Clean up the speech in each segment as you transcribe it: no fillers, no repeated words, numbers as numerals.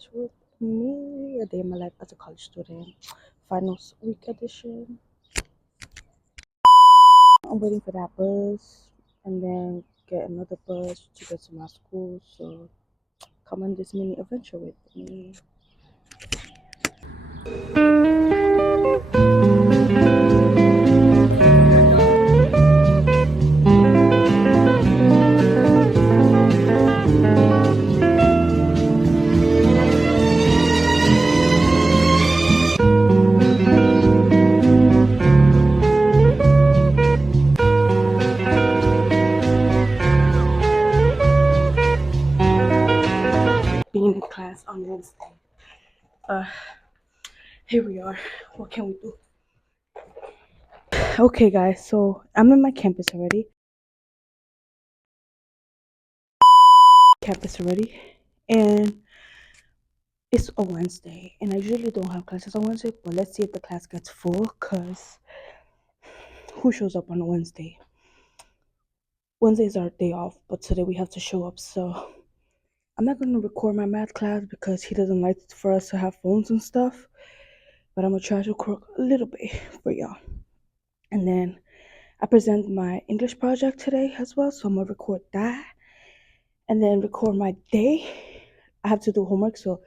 watch with me. A day in my life as a college student. Finals week edition. I'm waiting for that bus and then get another bus to get to my school. So come on this mini adventure with me. Being in class on Wednesday. Uh, Here we are. What can we do? Okay, guys. So I'm in my campus already. And it's a Wednesday, and I usually don't have classes on Wednesday. But let's see if the class gets full. Cause who shows up on a Wednesday? Wednesday is our day off, but today we have to show up. So I'm not gonna record my math class because he doesn't like for us to have phones and stuff. But I'm gonna try to record a little bit for y'all. And then I present my English project today as well, so I'm gonna record that and then record my day. I have to do homework, so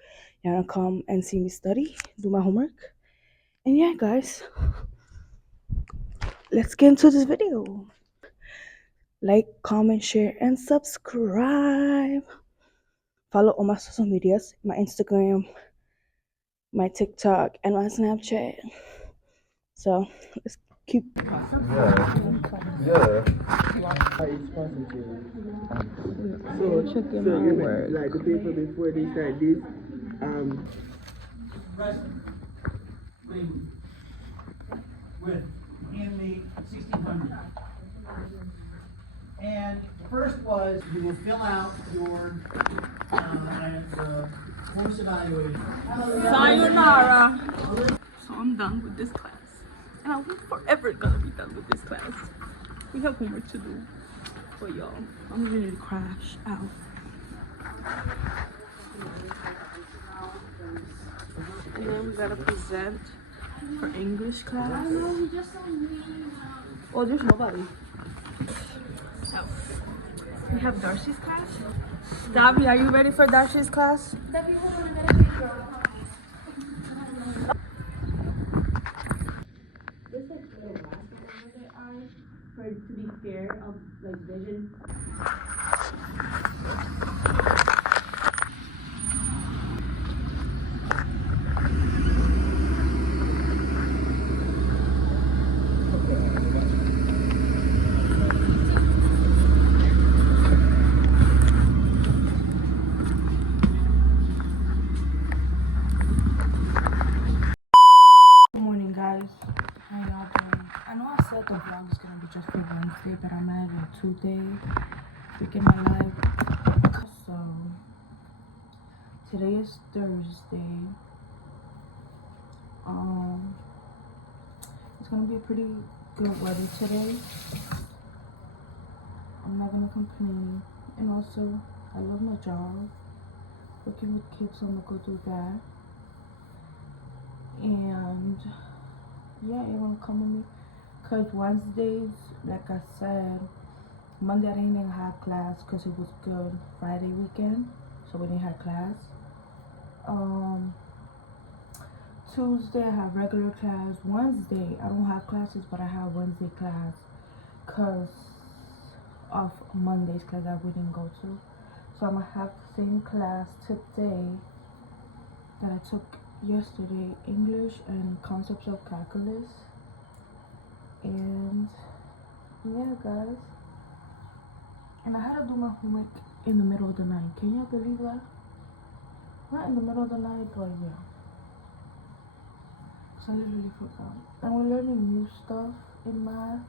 y'all gonna come and see me study, do my homework. And yeah, guys, let's get into this video. Like, comment, share, and subscribe. Follow all my social medias, my Instagram, my TikTok, and my Snapchat. So let's keep. Yeah. So checking my work. Like the paper before they start this, with in the 1600s. And the first was you will fill out your course evaluation. Sayonara. So I'm done with this class. And I'm forever gonna be done with this class. We have homework to do. But y'all, I'm ready to crash out. And then we gotta present for English class. Oh, there's nobody. Oh. We have Darcy's class. Davi, are you ready for Darcy's class? For it to be fair of like vision. Good morning, guys. How y'all doing? I know I said the vlog is gonna be just for Wednesday, but I'm at a 2-day freaking my life. So today is Thursday. It's gonna be a pretty good weather today. I'm not gonna complain. And also, I love my job. Working with kids, so I'm gonna go do that. And yeah, you wanna come with me? Cause Wednesdays, like I said, Monday I didn't even have class because it was Good Friday weekend, so we didn't have class. Tuesday I have regular class. Wednesday I don't have classes, but I have Wednesday class because of Monday's class that we didn't go to. So I'm gonna have the same class today that I took yesterday, English and concepts of calculus. And yeah, guys. And I had to do my homework in the middle of the night. Can y'all believe that? Not in the middle of the night, but yeah. So I literally forgot. And we're learning new stuff in math.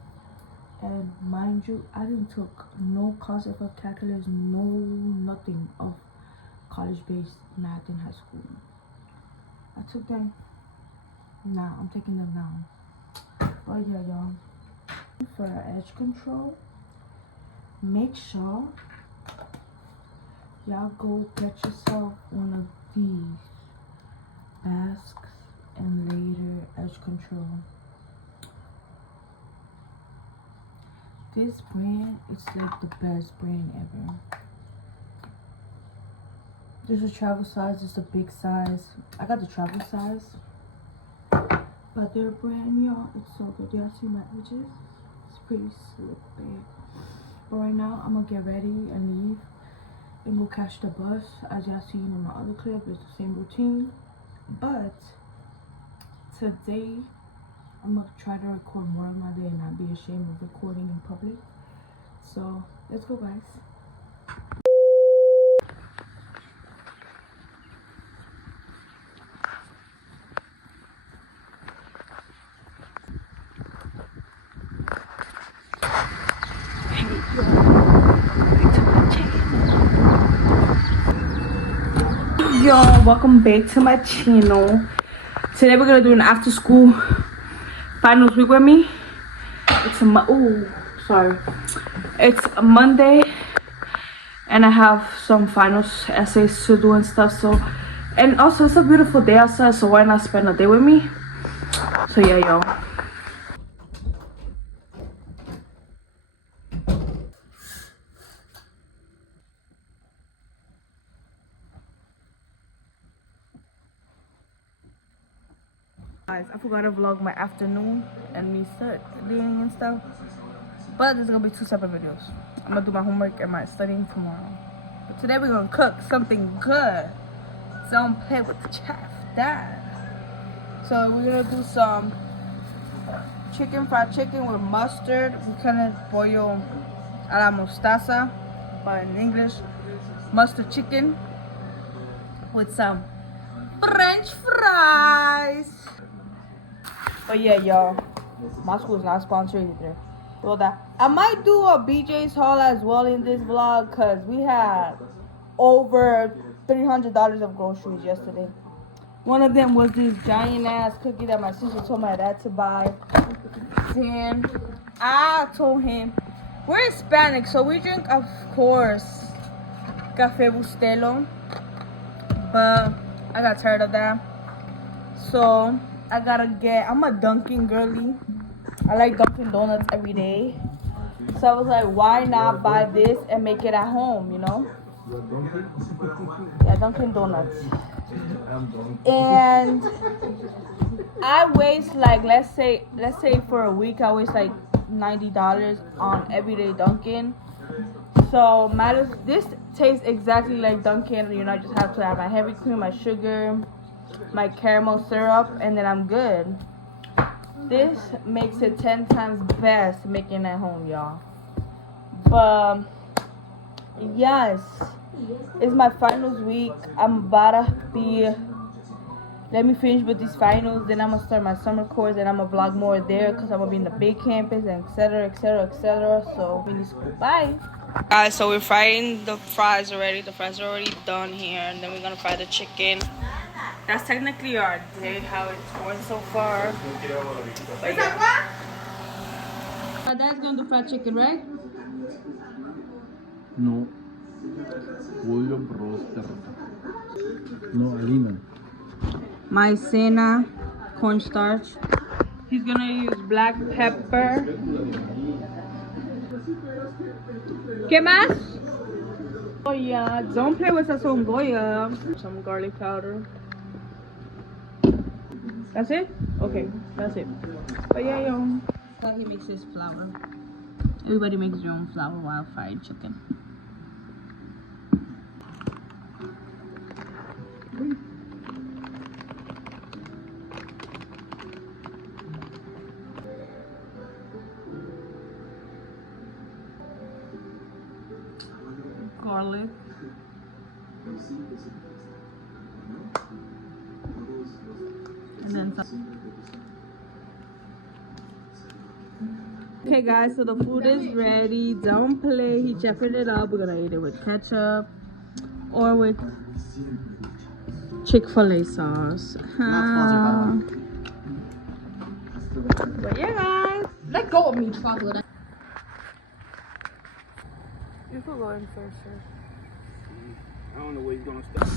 And mind you, I didn't took no concept of calculus, no nothing of college-based math in high school. I took them now. I'm taking them now. But yeah, y'all. For edge control, make sure y'all go get yourself one of these masks and later edge control. This brand, it's like the best brand ever. There's a travel size, there's a big size. I got the travel size, but their brand, y'all, it's so good. Y'all see my edges? It's pretty slick, babe. But right now, I'm gonna get ready and leave and go catch the bus. As y'all seen in my other clip, it's the same routine. But today, I'm gonna try to record more of my day and not be ashamed of recording in public. So let's go, guys. Yo, welcome back to my channel. Today we're gonna do an after school finals week with me. It's a Monday and I have some finals essays to do and stuff. So, and also it's a beautiful day outside, so why not spend a day with me? So yeah, yo. Guys, I forgot to vlog my afternoon and me studying and stuff, but there's gonna be 2 separate videos. I'm gonna do my homework and my studying tomorrow, but today we're gonna cook something good. So don't play with the chef, dad. So we're gonna do some fried chicken with mustard. We kind of pollo a la mostaza, but in English, mustard chicken with some French fries. But yeah, y'all, my school is not sponsored either. Well, I might do a BJ's haul as well in this vlog, because we had over $300 of groceries yesterday. One of them was this giant ass cookie that my sister told my dad to buy. Then I told him, we're Hispanic, so we drink, of course, Café Bustelo. But I got tired of that. So I'm a Dunkin' girly. I like Dunkin' Donuts every day. So I was like, why not buy this and make it at home, you know? Yeah, Dunkin' Donuts. And I waste like, let's say for a week, I waste like $90 on everyday Dunkin'. So this tastes exactly like Dunkin'. You know, I just have to have my heavy cream, my sugar, my caramel syrup, and then I'm good. This makes it 10 times best making at home, y'all. But yes, it's my finals week. I'm about to be, let me finish with these finals, then I'm gonna start my summer course, and I'm gonna vlog more there because I'm gonna be in the big campus, and etc, etc, etc. So finish school. Bye. Guys, so we're frying the fries already. The fries are already done here, and then we're gonna fry the chicken. That's technically our day, how it's going so far. But yeah. My dad's gonna do fried chicken, right? No. Pollo broster. No, harina. Maicena, cornstarch. He's gonna use black pepper. ¿Qué más? Oh yeah, don't play with sazón Goya. Some garlic powder. That's it? Okay, that's it. But yeah, yo. That's how he makes his flour. Everybody makes their own flour while fried chicken. Garlic. And then some. Okay guys, so the food is ready. Don't play. He chopped it up. We're gonna eat it with ketchup or with Chick-fil-A sauce. But yeah guys. Let go of me, chocolate. You could go in first, sir. I don't know where he's gonna start.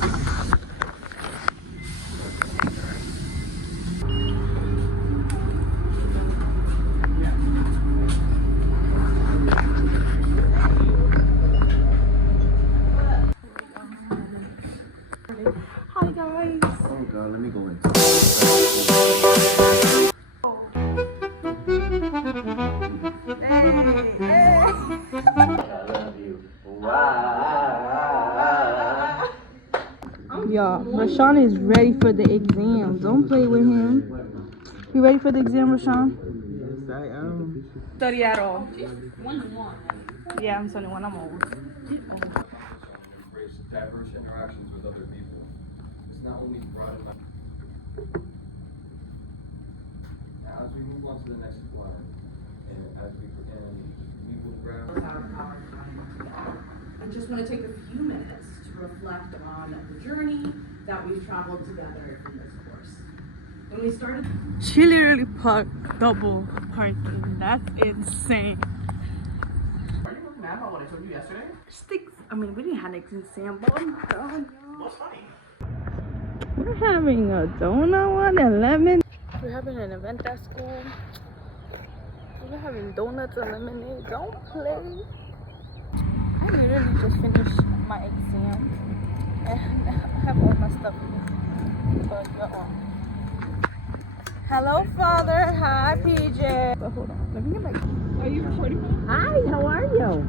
Rashawn is ready for the exam. Don't play with him. You ready for the exam, Rashawn? Yes, I am. Study at all. Yeah, I'm 21. I'm old. Diverse interactions with other people. It's not only broaden my. As we move on to the next letter, and we will grab. I just want to take a few minutes to reflect on the journey that we've traveled together in this course. When we started, She literally parked double parking. That's insane. Are you looking mad about what I told you yesterday? Sticks. I mean, we didn't have an exam, but I'm done, y'all. What's funny? We're having a donut one and lemon. We're having an event at school. We're having donuts and lemonade. Don't play. I literally just finished my exam and I have all my stuff but hello, Father. Hi, PJ. But hold on. Let me get my. Are you recording? Hi. How are you?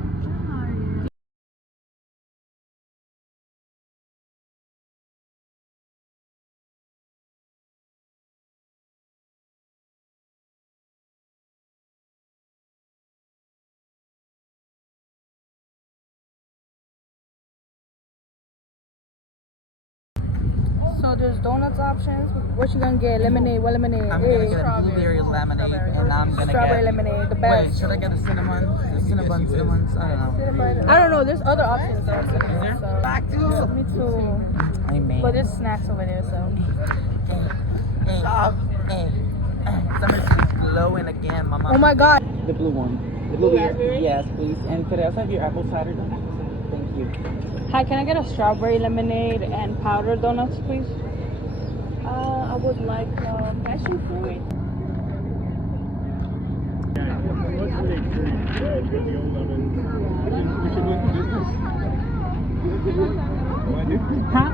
So there's donuts options. What you gonna get? Lemonade. What lemonade? I'm gonna get a blueberry lemonade, and I'm gonna strawberry get lemonade. The Wait, best. should I get a cinnamon? Cinnamons? I don't know. I don't know. There's other options that are cinnamon. So. Back to Me too. I mean. But there's snacks over there, so. Somebody's glowing again, Mama. Oh my God. The blue one. The blueberry. Yes, please. And could I also have your apple cider donuts? Thank you. Hi, can I get a strawberry lemonade and powdered donuts, please? I would like passion fruit. Huh?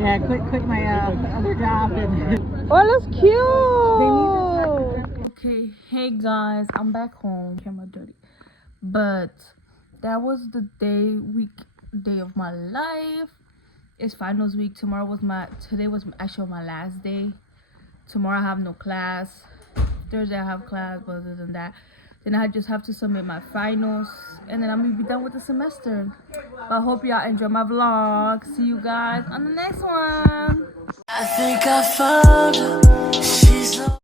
Yeah, quit my other job and Oh, that's cute. Okay, hey guys, I'm back home. Camera dirty, but that was the day of my life. It's finals week. Today was actually my last day. Tomorrow I have no class. Thursday I have class, but other than that, then I just have to submit my finals, and then I'm gonna be done with the semester. But I hope y'all enjoy my vlog. See you guys on the next one. I think I found her. She's